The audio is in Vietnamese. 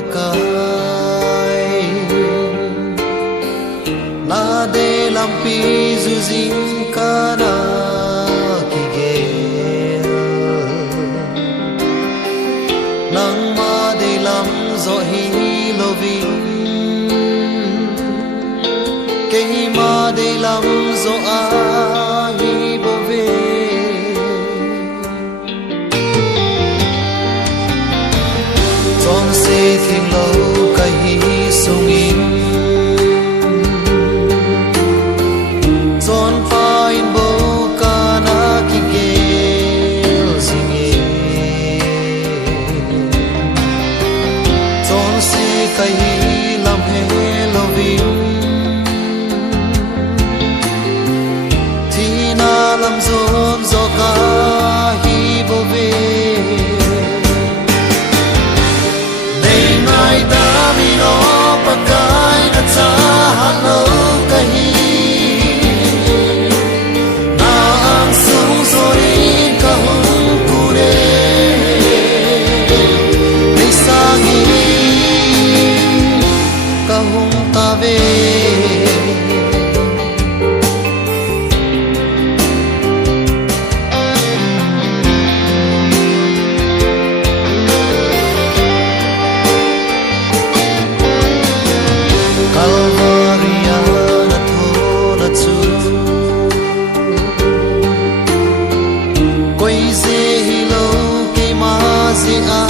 pakai na de lampi zu zing kana kige nang ma de lam zo hi loving ke ma de lam zo a hi bove ton se thing lo kai hi sungin ton pain bo kana ki gel singe ton se kai hi lam he loving thina lam zon zo ka hi bove pakai na cha halo kahi na ang sung soi ka hung pure nei sangi ka hung tave I